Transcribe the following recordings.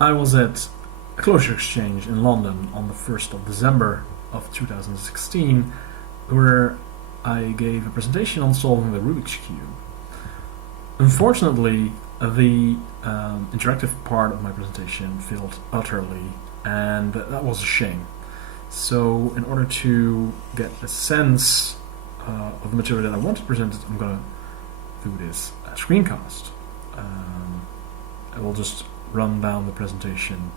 I was at Clojure Exchange in London on the 1st of December of 2016, where I gave a presentation on solving the Rubik's Cube. Unfortunately, the interactive part of my presentation failed utterly, and that was a shame. So in order to get a sense of the material that I want to present, I'm going to do this screencast. I will just run down the presentation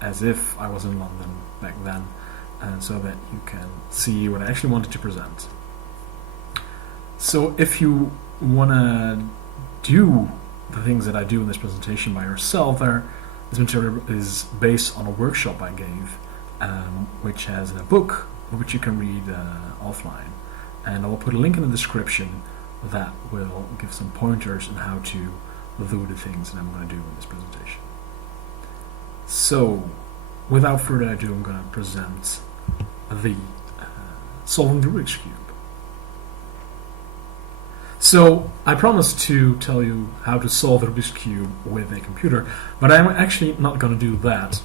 as if I was in London back then, and so that you can see what I actually wanted to present. So if you want to do the things that I do in this presentation by yourself, this material is based on a workshop I gave, which has a book which you can read offline, and I will put a link in the description that will give some pointers on how to do the things that I'm going to do in this presentation. So, without further ado, I'm going to present the solving the Rubik's Cube. So, I promised to tell you how to solve the Rubik's Cube with a computer, but I'm actually not going to do that.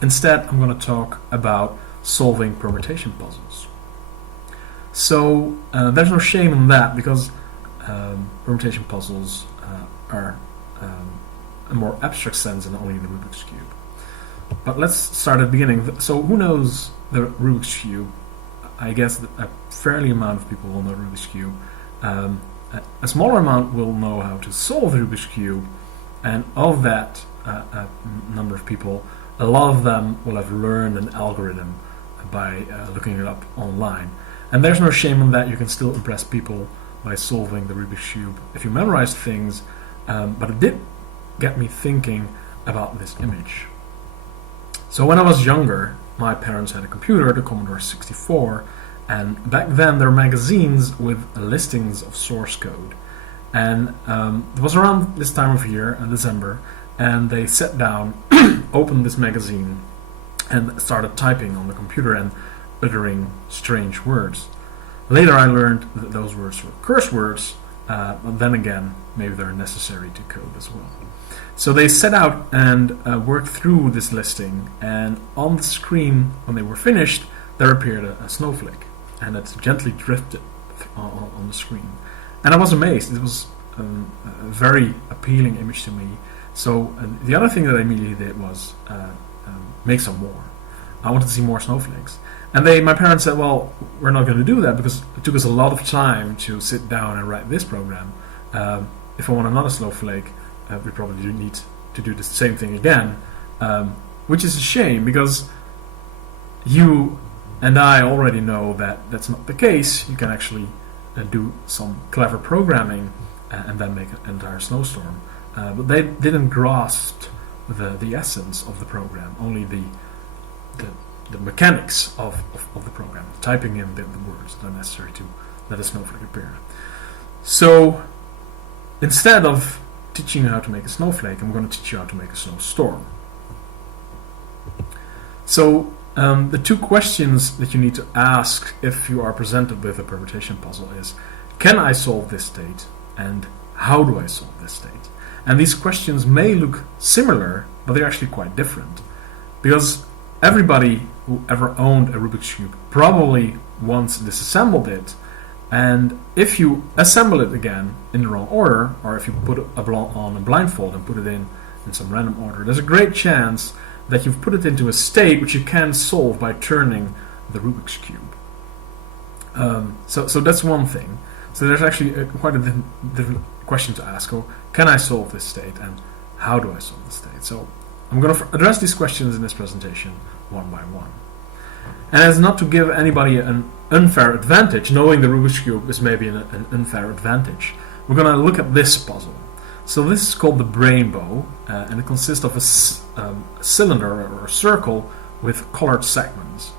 Instead, I'm going to talk about solving permutation puzzles. So, there's no shame in that, because permutation puzzles are a more abstract sense than only the Rubik's Cube. But let's start at the beginning. So who knows the Rubik's Cube? I guess a fairly amount of people will know the Rubik's Cube. A smaller amount will know how to solve the Rubik's Cube, and of that number of people, a lot of them will have learned an algorithm by looking it up online. And there's no shame in that. You can still impress people by solving the Rubik's Cube if you memorize things, but it did get me thinking about this image. So when I was younger, my parents had a computer, the Commodore 64, and back then there were magazines with listings of source code. And it was around this time of year, in December, and they sat down, opened this magazine, and started typing on the computer and uttering strange words. Later I learned that those words were curse words, but then again, maybe they're necessary to code as well. So they set out and worked through this listing, and on the screen, when they were finished, there appeared a snowflake, and it gently drifted on the screen. And I was amazed. It was a very appealing image to me. So the other thing that I immediately did was make some more. I wanted to see more snowflakes. And my parents said, well, we're not going to do that because it took us a lot of time to sit down and write this program. If I want another snowflake, we probably do need to do the same thing again, which is a shame because you and I already know that that's not the case. You can actually do some clever programming and then make an entire snowstorm. But they didn't grasp the essence of the program, only the mechanics of the program, typing in the words that are necessary to let a snowflake appear. So instead of teaching you how to make a snowflake, I'm going to teach you how to make a snowstorm. So the two questions that you need to ask if you are presented with a permutation puzzle is, can I solve this state, and how do I solve this state? And these questions may look similar, but they're actually quite different, because everybody who ever owned a Rubik's Cube probably once disassembled it, and if you assemble it again in the wrong order, or if you put it on a blindfold and put it in some random order, there's a great chance that you've put it into a state which you can solve by turning the Rubik's Cube. So that's one thing. So there's actually quite a different question to ask. Oh, can I solve this state, and how do I solve this state? So I'm going to address these questions in this presentation one by one. And as not to give anybody an unfair advantage, knowing the Rubik's Cube is maybe an unfair advantage, we're going to look at this puzzle. So this is called the Brainbow, and it consists of a cylinder or a circle with colored segments.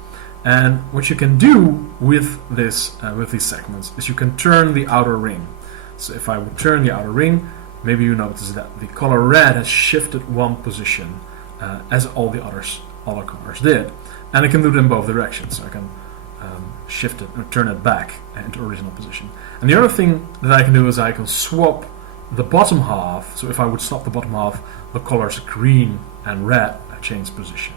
And what you can do with these segments is you can turn the outer ring. So if I would turn the outer ring, maybe you notice that the color red has shifted one position, as all the other colors did. And I can do it in both directions. So I can shift it or turn it back into original position. And the other thing that I can do is I can swap the bottom half. So if I would swap the bottom half, the colors green and red changed position.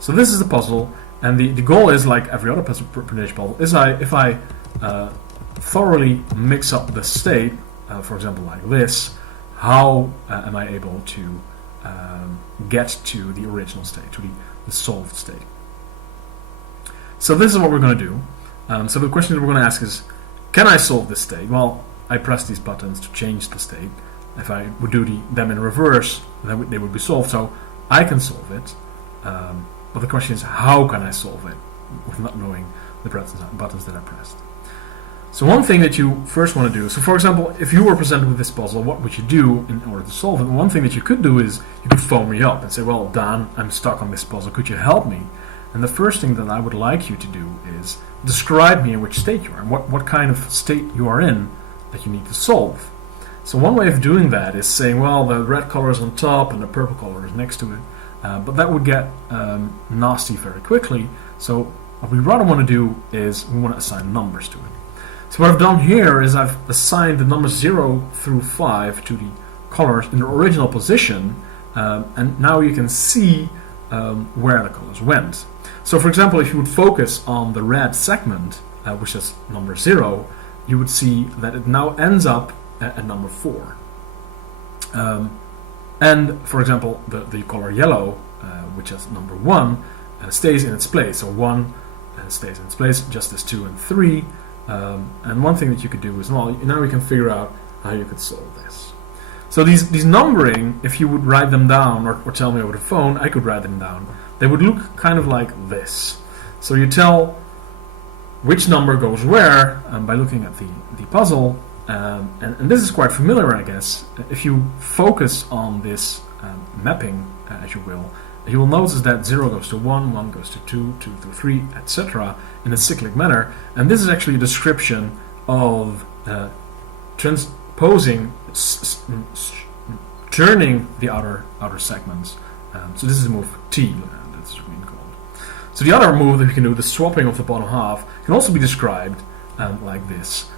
So this is the puzzle, and the goal is, like every other permutation puzzle, is if I thoroughly mix up the state, for example like this, how am I able to get to the original state, to the solved state. So this is what we're going to do. So the question that we're going to ask is, can I solve this state? Well, I press these buttons to change the state. If I would do them in reverse, then they would be solved. So I can solve it. But the question is, how can I solve it with not knowing the buttons that I pressed? So one thing that you first want to do, so for example, if you were presented with this puzzle, what would you do in order to solve it? And one thing that you could do is you could phone me up and say, well, Dan, I'm stuck on this puzzle, could you help me? And the first thing that I would like you to do is describe me in which state you are, and what kind of state you are in that you need to solve. So one way of doing that is saying, well, the red color is on top and the purple color is next to it. But that would get nasty very quickly. So what we rather want to do is we want to assign numbers to it. So what I've done here is I've assigned the numbers 0 through 5 to the colors in their original position, and now you can see where the colors went. So for example, if you would focus on the red segment, which is number 0, you would see that it now ends up at number 4. And for example, the color yellow, which is number 1, stays in its place. So 1 stays in its place, just as 2 and 3. And one thing that you could do is, well, now we can figure out how you could solve this. So these numbering, if you would write them down or tell me over the phone, I could write them down. They would look kind of like this. So you tell which number goes where by looking at the puzzle. And this is quite familiar, I guess. If you focus on this mapping, as you will notice that 0 goes to 1, 1 goes to 2, 2 to 3, etc. in a cyclic manner. And this is actually a description of transposing, turning the outer segments. So this is the move T, that's what we call it. So the other move that we can do, the swapping of the bottom half, can also be described like this.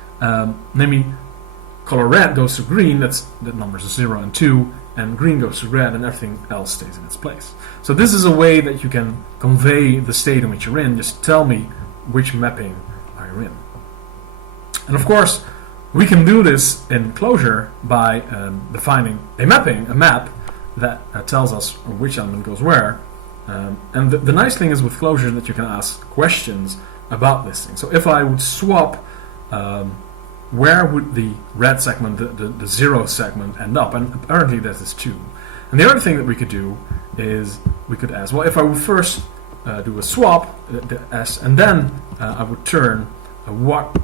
Namely, color red goes to green, the numbers are 0 and 2, and green goes to red, and everything else stays in its place. So this is a way that you can convey the state in which you're in. Just tell me which mapping are you in. And of course, we can do this in Clojure by defining a map that tells us which element goes where. And the nice thing is with Clojure that you can ask questions about this thing. So if I would swap, where would the red segment, the 0 segment, end up? And apparently that is 2. And the other thing that we could do is we could ask, well, if I would first do a swap, the S, and then I would turn, what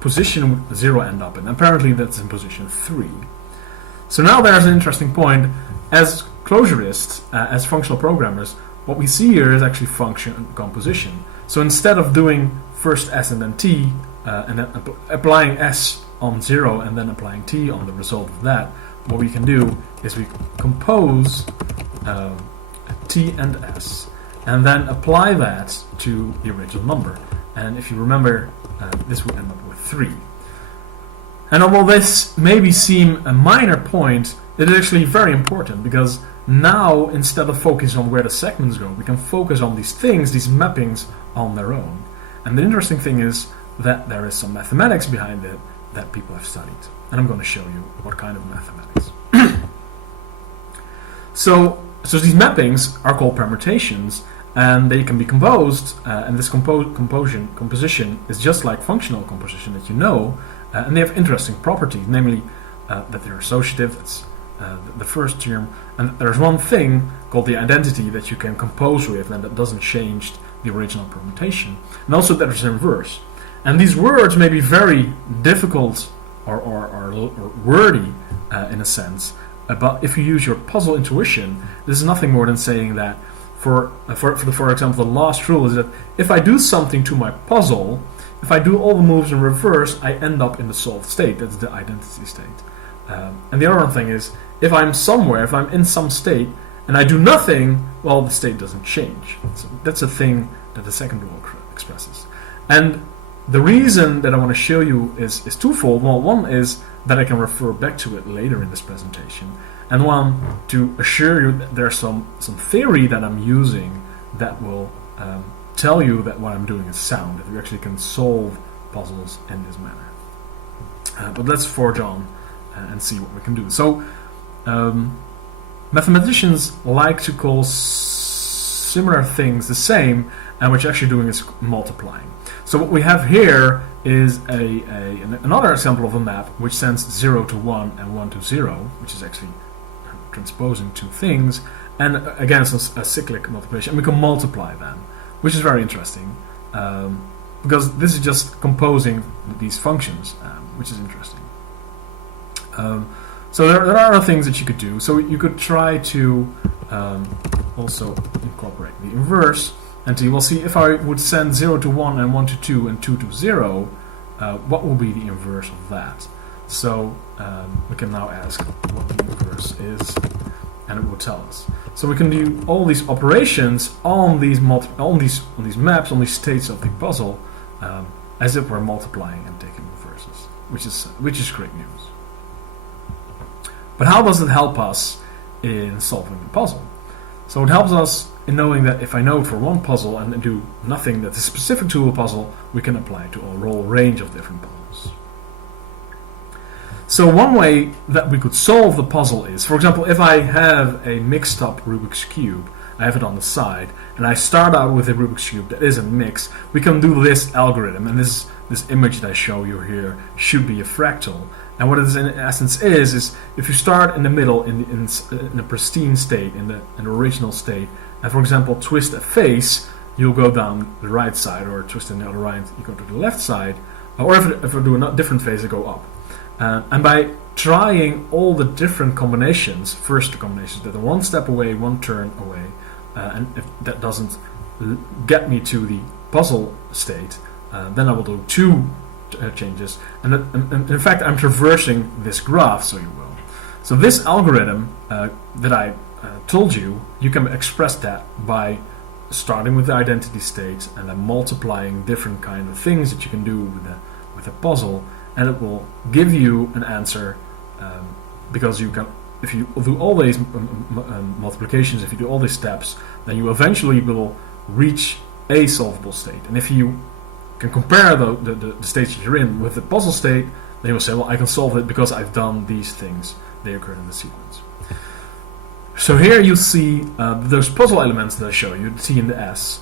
position would 0 end up in? Apparently that's in position 3. So now there's an interesting point. As Clojurists, as functional programmers, what we see here is actually function composition. So instead of doing first S and then T, and then applying S on 0 and then applying T on the result of that, what we can do is we compose T and S and then apply that to the original number. And if you remember, this would end up with 3. And although this maybe seem a minor point, it is actually very important, because now instead of focusing on where the segments go, we can focus on these things, these mappings on their own. And the interesting thing is that there is some mathematics behind it that people have studied. And I'm going to show you what kind of mathematics. So these mappings are called permutations, and they can be composed, and this composition is just like functional composition that you know, and they have interesting properties, namely that they're associative, that's the first term, and there's one thing called the identity that you can compose with, and that doesn't change the original permutation, and also that there's an inverse. And these words may be very difficult or wordy in a sense, but if you use your puzzle intuition, this is nothing more than saying that, for example, the last rule is that if I do something to my puzzle, if I do all the moves in reverse, I end up in the solved state. That's the identity state. And the other thing is, if I'm somewhere, if I'm in some state, and I do nothing, well, the state doesn't change. So that's a thing that the second rule expresses. And the reason that I want to show you is twofold. Well, one is that I can refer back to it later in this presentation, and one to assure you that there's some theory that I'm using that will tell you that what I'm doing is sound, that you actually can solve puzzles in this manner. But let's forge on and see what we can do. So mathematicians like to call similar things the same, and what you're actually doing is multiplying. So what we have here is another example of a map which sends 0 to 1 and 1 to 0, which is actually transposing two things, and again it's a cyclic multiplication, and we can multiply them, which is very interesting, because this is just composing these functions, which is interesting. So there are other things that you could do. So you could try to also incorporate the inverse, and you will see if I would send 0 to 1 and 1 to 2 and 2 to 0, what will be the inverse of that? So we can now ask what the inverse is, and it will tell us. So we can do all these operations on these maps, on these states of the puzzle, as if we're multiplying and taking inverses, which is great news. But how does it help us in solving the puzzle? So it helps us in knowing that if I know it for one puzzle and do nothing that is specific to a puzzle, we can apply it to a whole range of different puzzles. So one way that we could solve the puzzle is, for example, if I have a mixed up Rubik's Cube, I have it on the side, and I start out with a Rubik's Cube that isn't mixed, we can do this algorithm, and this image that I show you here should be a fractal. And what it in essence is if you start in the middle in a pristine state, in the original state, and for example twist a face, you'll go down the right side, or twist on the other right, you go to the left side, or if I do a different face, I go up. And by trying all the different combinations, first the combinations that are one step away, one turn away, and if that doesn't get me to the puzzle state, then I will do two changes, and in fact I'm traversing this graph, so you will. So this algorithm that I told you, you can express that by starting with the identity states and then multiplying different kind of things that you can do with a puzzle, and it will give you an answer, because you can, if you do all these multiplications, if you do all these steps, then you eventually will reach a solvable state. And if you can compare the states that you're in with the puzzle state, then you'll say, well, I can solve it because I've done these things. They occurred in the sequence. So here you see those puzzle elements that I show you, the T and the S.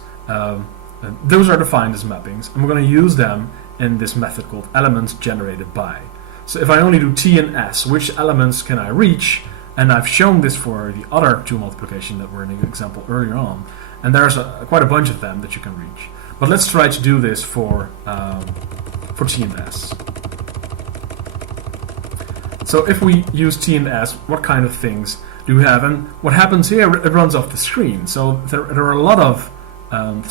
Those are defined as mappings, and we're going to use them in this method called elements generated by. So if I only do T and S, which elements can I reach? And I've shown this for the other two multiplication that were in the example earlier on, and there's quite a bunch of them that you can reach. But let's try to do this for T and S. So if we use T and S, what kind of things do we have? And what happens here, it runs off the screen. So there are a lot of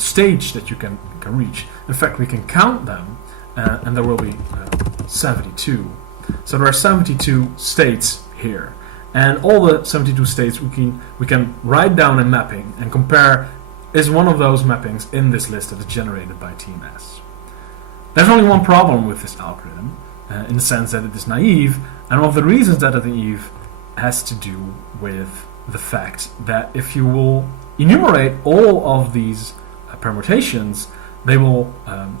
stages that you can reach. In fact, we can count them, and there will be 72. So there are 72 states here. And all the 72 states we can write down a mapping and compare, is one of those mappings in this list that is generated by T and S. There's only one problem with this algorithm, in the sense that it is naive, and one of the reasons that it's naive has to do with the fact that if you will enumerate all of these permutations, they will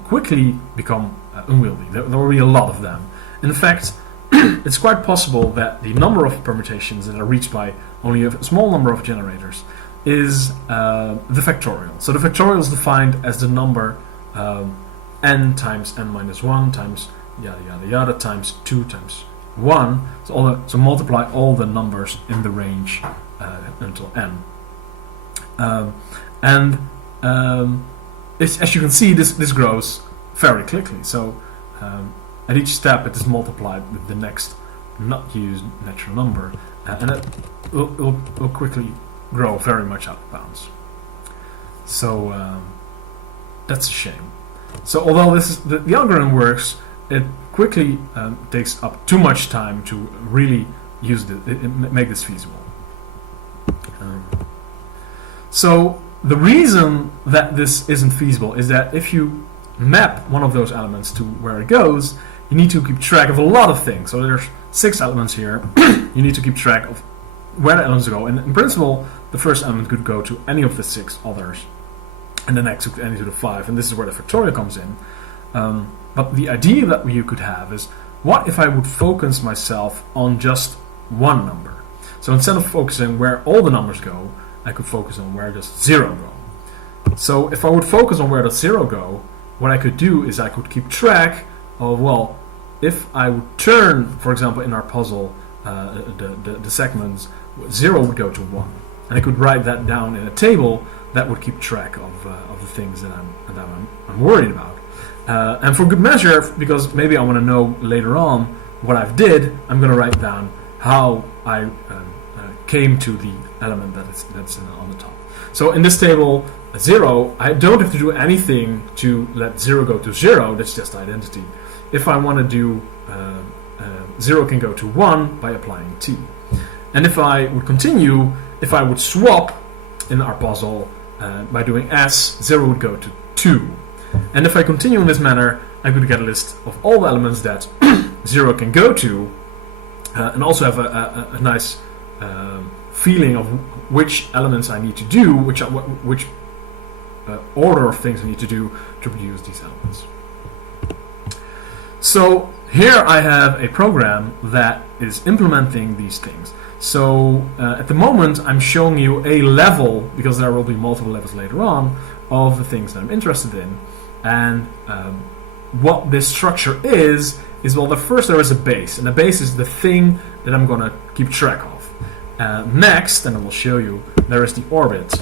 quickly become unwieldy. There will be a lot of them. In fact, it's quite possible that the number of permutations that are reached by only a small number of generators is the factorial. So the factorial is defined as the number n times n minus 1 times yada yada yada times 2 times 1. So multiply all the numbers in the range until n. As you can see, this grows very quickly. So at each step it is multiplied with the next not used natural number, and it will quickly grow very much out of bounds. So that's a shame. So although this is the algorithm works, it quickly takes up too much time to really use make this feasible. So the reason that this isn't feasible is that if you map one of those elements to where it goes, you need to keep track of a lot of things. So there's 6 elements here. You need to keep track of where the elements go. And in principle, the first element could go to any of the 6 others, and the next to any to the 5. And this is where the factorial comes in. But the idea that you could have is, what if I would focus myself on just one number? So instead of focusing where all the numbers go, I could focus on where just 0 go. So if I would focus on where the 0 go, what I could do is I could keep track of, well, if I would turn, for example, in our puzzle, the segments, 0 would go to 1. And I could write that down in a table that would keep track of the things that I'm worried about. And for good measure, because maybe I want to know later on what I've did, I'm going to write down how I came to the element that's on the top. So in this table, 0, I don't have to do anything to let 0 go to 0. That's just identity. If I want to do 0 can go to 1 by applying t. And if I would continue, if I would swap in our puzzle by doing s, 0 would go to 2. And if I continue in this manner, I could get a list of all the elements that 0 can go to, and also have a nice feeling of which elements I need to do, which order of things I need to do to produce these elements. So here I have a program that is implementing these things. So at the moment I'm showing you a level, because there will be multiple levels later on, of the things that I'm interested in. And what this structure is well, first there is a base, and the base is the thing that I'm going to keep track of. Next, and I will show you, there is the orbit.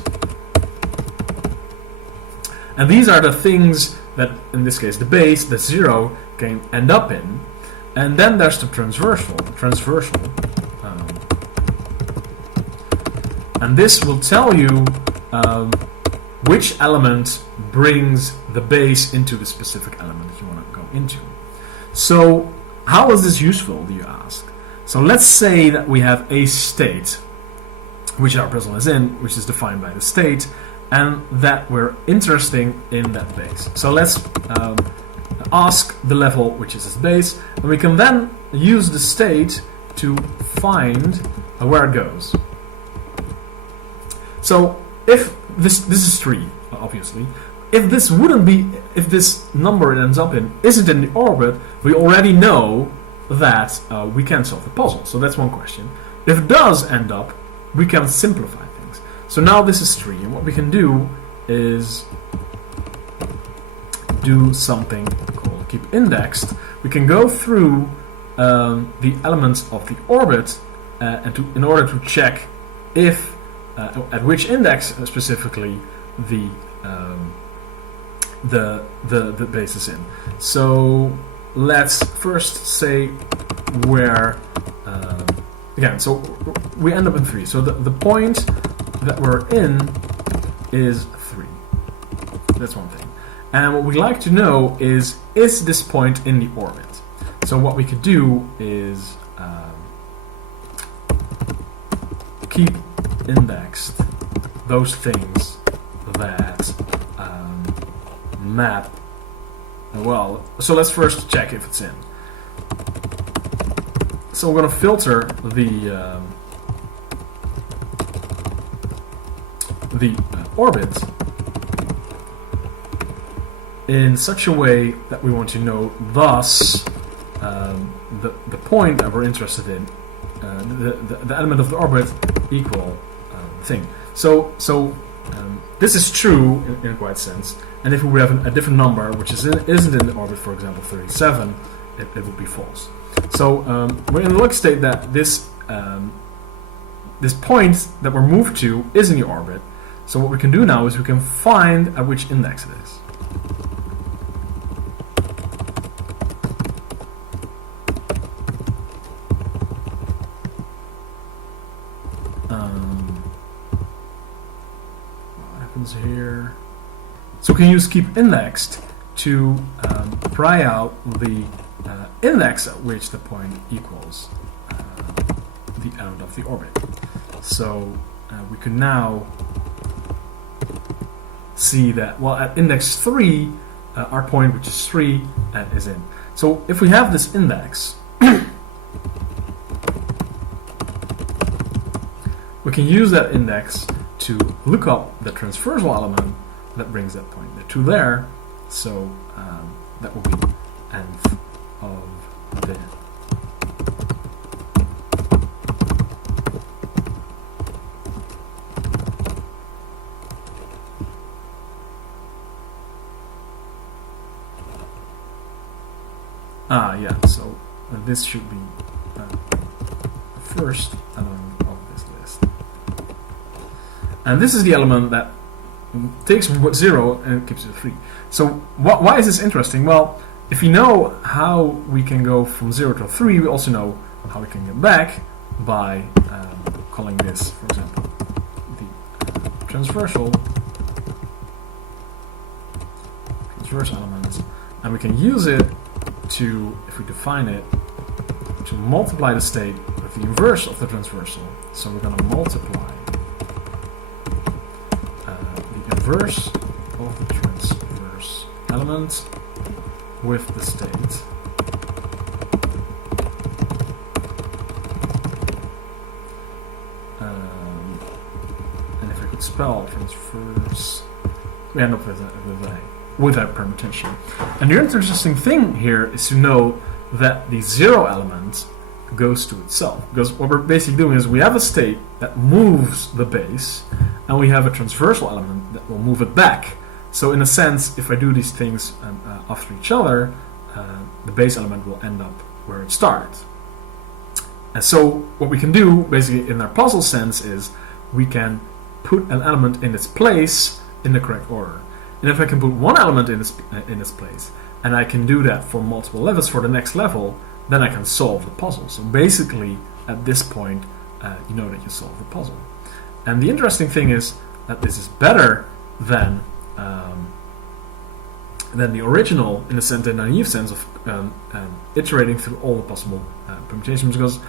And these are the things that, in this case, the base, the 0, can end up in. And then there's the transversal. And this will tell you which element brings the base into the specific element that you want to go into. So how is this useful, do you ask? So let's say that we have a state, which our puzzle is in, which is defined by the state, and that we're interested in that base. So let's ask the level which is its base, and we can then use the state to find where it goes. So if this is 3, obviously. If this number it ends up in isn't in the orbit, we already know that we can solve the puzzle. So that's one question. If it does end up, we can simplify things. So now this is 3, and what we can do is do something called keep indexed. We can go through the elements of the orbit in order to check if at which index specifically the base is in. So let's first say where again. So we end up in 3. So the point that we're in is 3. That's one thing. And what we like to know is this point in the orbit? So what we could do is keep indexed those things that map. Well, so let's first check if it's in. So we're going to filter the orbit in such a way that we want to know, thus, the point that we're interested in, the element of the orbit equal thing. So this is true in a quite sense, and if we would have a different number which isn't in the orbit, for example 37, it would be false. So we're in the lucky state that this point that we're moved to is in the orbit. So what we can do now is we can find at which index it is. Here. So we can use keep indexed to pry out the index at which the point equals the element of the orbit. So we can now see that, well, at index 3 our point, which is 3, is in. So if we have this index, we can use that index to look up the transversal element that brings that point to there. So that will be nth of the yeah, so this should be the first element of this list. And this is the element that takes from 0 and keeps it 3. So why is this interesting? Well, if we know how we can go from 0 to 3, we also know how we can get back by calling this, for example, the transversal element. And we can use it to, if we define it, to multiply the state with the inverse of the transversal. So we're going to multiply the inverse of the transverse element with the state. And if I could spell transverse, we end up with that permutation. And the interesting thing here is to know that the 0 element goes to itself, because what we're basically doing is we have a state that moves the base, and we have a transversal element that will move it back. So in a sense, if I do these things after each other, the base element will end up where it starts. And so what we can do, basically in our puzzle sense, is we can put an element in its place in the correct order. And if I can put one element in its place, and I can do that for multiple levels for the next level, then I can solve the puzzle. So basically, at this point, you know that you solve the puzzle. And the interesting thing is that this is better than the original, in the naive sense of iterating through all the possible permutations, because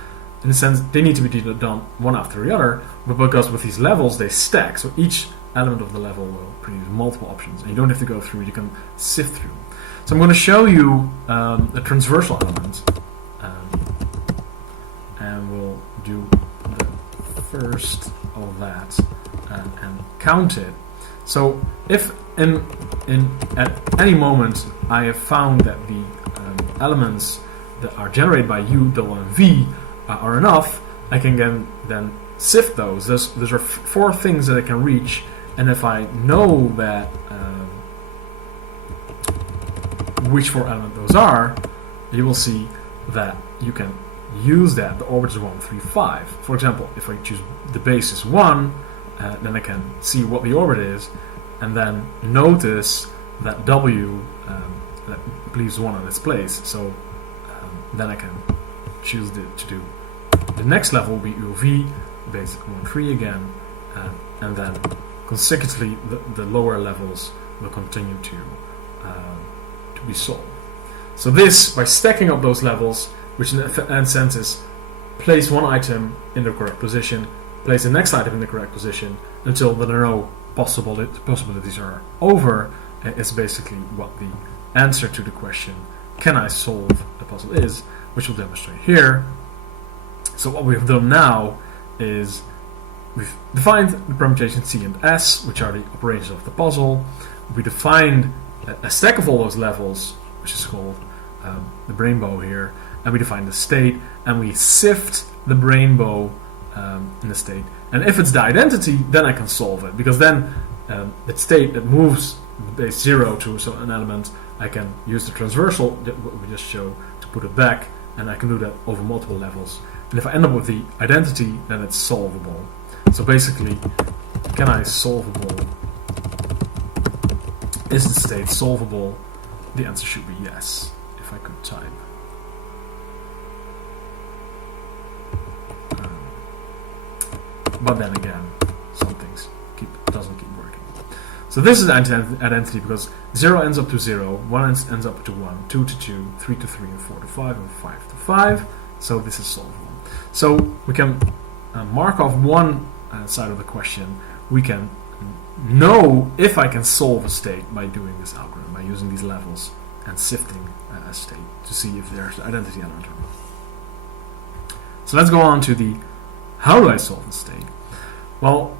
in a sense they need to be done one after the other, but because with these levels they stack, so each element of the level will produce multiple options, and you don't have to go through, you can sift through. So I'm going to show you a transversal element, and we'll do the first of that and count it. So if at any moment I have found that the elements that are generated by U, W, and V are enough, I can then sift those. Those are 4 things that I can reach, and if I know that which 4 elements those are, you will see that you can use that. The orbit is 1, 3, 5. For example, if I choose the base is 1, then I can see what the orbit is, and then notice that W that leaves 1 in its place. So then I can choose to do the next level will be UV, base 1, 3 again, and then consecutively the lower levels will continue to be solved. So this, by stacking up those levels, which in a sense is place one item in the correct position, place the next item in the correct position until there are no possibilities are over, is basically what the answer to the question, can I solve the puzzle, is, which we'll demonstrate here. So what we've done now is we've defined the permutations C and S, which are the operations of the puzzle. We defined a stack of all those levels, which is called the rainbow here, and we define the state, and we sift the rainbow in the state. And if it's the identity, then I can solve it, because then that state that moves base 0 to an element, I can use the transversal that we just showed to put it back, and I can do that over multiple levels. And if I end up with the identity, then it's solvable. So basically, can I solvable? Is the state solvable? The answer should be yes, if I could type. But then again, some things doesn't keep working. So this is identity because 0 ends up to 0, 1 ends up to 1, 2 to 2, 3 to 3, and 4 to 5, and 5 to 5. So this is solvable. So we can mark off one side of the question. We can know if I can solve a state by doing this algorithm, by using these levels and sifting a state to see if there's an identity element or not. So let's go on to the how do I solve the state? Well,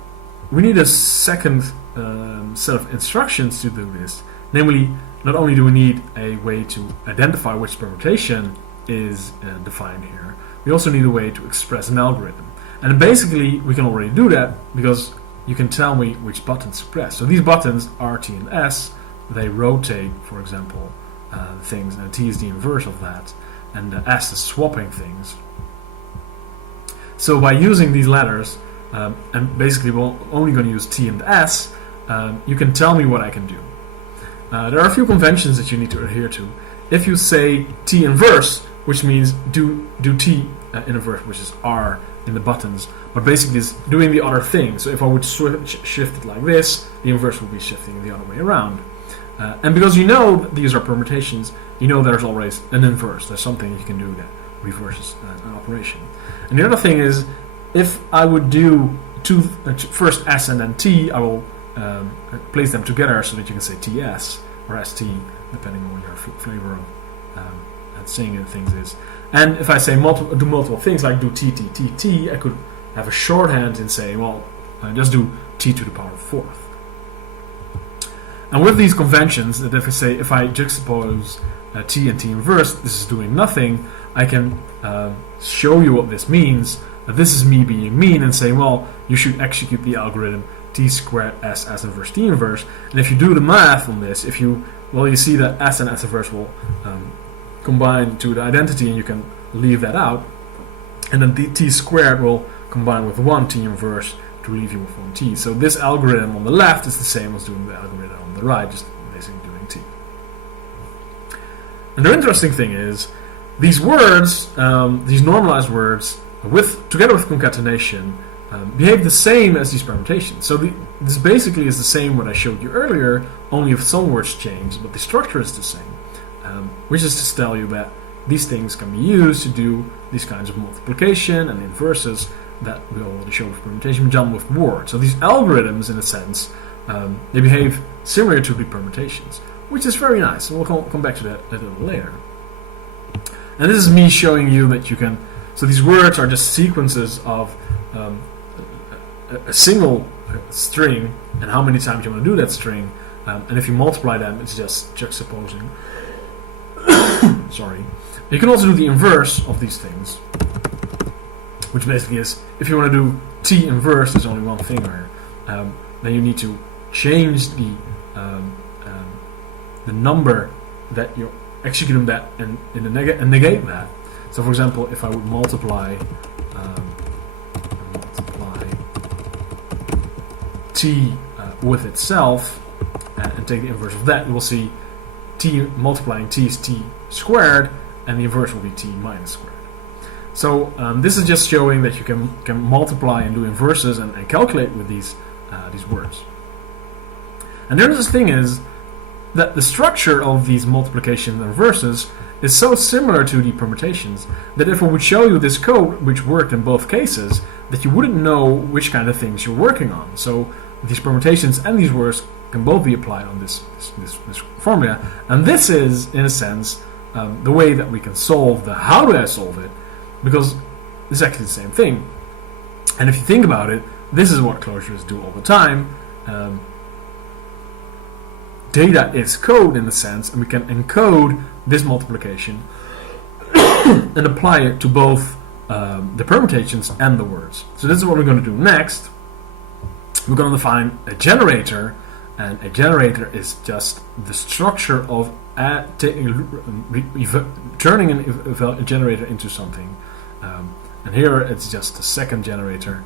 we need a second set of instructions to do this. Namely, not only do we need a way to identify which permutation is defined here, we also need a way to express an algorithm. And basically, we can already do that because you can tell me which buttons to press. So these buttons are T and S. They rotate, for example, things, and T is the inverse of that, and S is swapping things. So by using these letters, and basically we're only going to use T and S, you can tell me what I can do. There are a few conventions that you need to adhere to. If you say T inverse, which means do T in inverse, which is R in the buttons, but basically it's doing the other thing. So if I would shift it like this, the inverse will be shifting the other way around. And because you know that these are permutations, you know there's always an inverse. There's something you can do that reverses an operation. And the other thing is, if I would do first S and then T, I will place them together so that you can say TS or ST, depending on what your flavor of saying things is. And if I say do multiple things like do T, T, T, T, I could have a shorthand and say, well, just do T to the power of fourth. And with these conventions, that if I juxtapose T and T inverse, this is doing nothing, I can show you what this means. This is me being mean and saying, well, you should execute the algorithm T squared S inverse T inverse. And if you do the math on this, you see that S and S inverse will combine to the identity, and you can leave that out. And then the T squared will combine with 1 T inverse to leave you with 1 T. So this algorithm on the left is the same as doing the algorithm on the right, just basically doing T. And the interesting thing is, these words, these normalized words, together with concatenation, behave the same as these permutations. So this basically is the same what I showed you earlier, only if some words change, but the structure is the same. Which is to tell you that these things can be used to do these kinds of multiplication and inverses that we already showed with permutation done with words. So these algorithms, in a sense, they behave similar to the permutations, which is very nice. And we'll come back to that a little later. And this is me showing you that you can. So these words are just sequences of a single string, and how many times you want to do that string. And if you multiply them, it's just juxtaposing. Sorry. You can also do the inverse of these things, which basically is, if you want to do T inverse, there's only one thing here. Then you need to change the number that you're executing that and negate that. So, for example, if I would multiply T with itself and take the inverse of that, you will see T multiplying T is T squared, and the inverse will be T minus squared. So this is just showing that you can multiply and do inverses and calculate with these words. And the other thing is that the structure of these multiplication and inverses is so similar to the permutations that if I would show you this code, which worked in both cases, that you wouldn't know which kind of things you're working on. So these permutations and these words can both be applied on this formula, and this is, in a sense, the way that we can solve the how do I solve it, because it's actually the same thing. And if you think about it, this is what closures do all the time. Data is code, in a sense, and we can encode this multiplication and apply it to both the permutations and the words. So this is what we're going to do next. We're going to define a generator, and a generator is just the structure of turning a generator into something. And here it's just a second generator.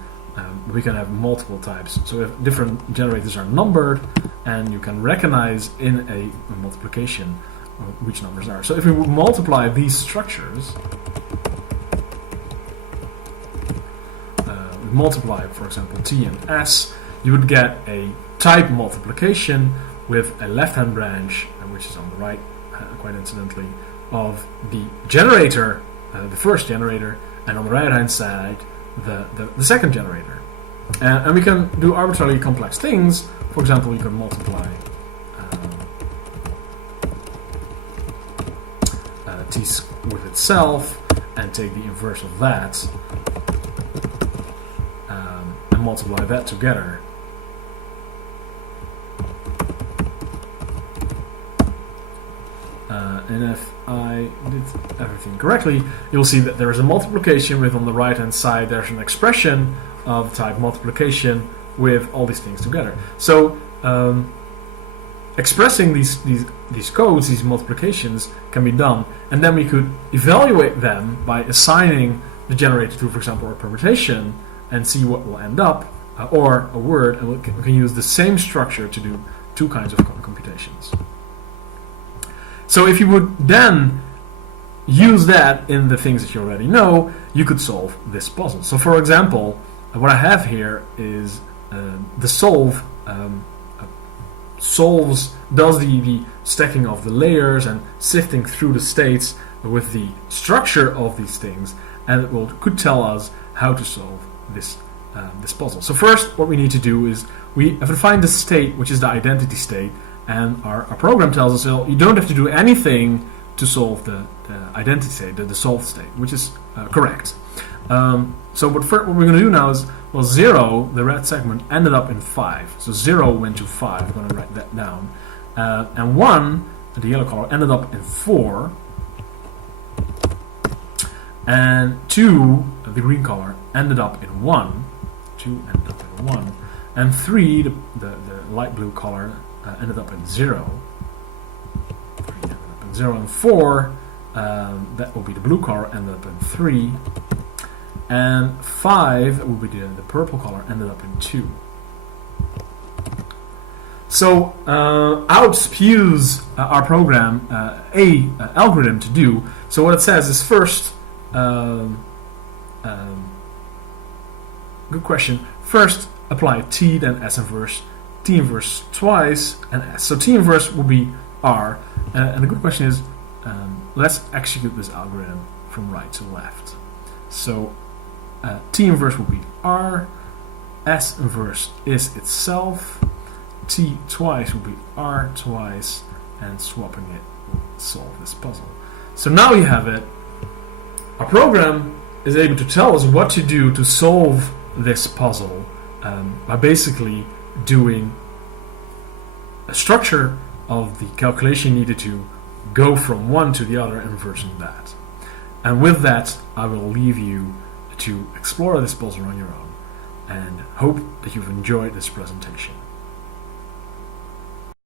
We can have multiple types. So if different generators are numbered, and you can recognize in a multiplication which numbers are. So if we would multiply these structures, we multiply, for example, T and S, you would get a type multiplication with a left-hand branch, which is on the right, quite incidentally, of the generator, the first generator, and on the right-hand side, the second generator. And we can do arbitrarily complex things. For example, you can multiply t with itself and take the inverse of that and multiply that together. And if I did everything correctly, you'll see that there is a multiplication with, on the right hand side, there's an expression of type multiplication with all these things together. So expressing these codes, these multiplications, can be done, and then we could evaluate them by assigning the generator to, for example, a permutation, and see what will end up, or a word, and we can use the same structure to do two kinds of computations. So if you would then use that in the things that you already know, you could solve this puzzle. So for example, what I have here is the solve does the stacking of the layers and sifting through the states with the structure of these things, and it could tell us how to solve this puzzle. So first, what we need to do is we have to find the state, which is the identity state, and our program tells us, well, you don't have to do anything to solve the identity state, the solved state, which is correct. So what we're going to do now is, well, 0, the red segment, ended up in 5. So 0 went to 5. I'm going to write that down. And 1, the yellow color, ended up in 4. And 2, the green color, ended up in 1. 2 ended up in 1. And 3, the light blue color, ended up in 0. 3 ended up in 0. And 4, that will be the blue color, ended up in 3. And 5 will be the purple color, ended up in 2. So out spews our program a algorithm to do. So what it says is, first, good question. First, apply t, then s inverse, t inverse twice, and s. So t inverse will be r. And the good question is, let's execute this algorithm from right to left. So t inverse will be r, s inverse is itself, t twice will be r twice, and swapping it will solve this puzzle. So now you have it. Our program is able to tell us what to do to solve this puzzle by basically doing a structure of the calculation needed to go from one to the other and inversing that. And with that, I will leave you to explore this puzzle on your own, and hope that you've enjoyed this presentation.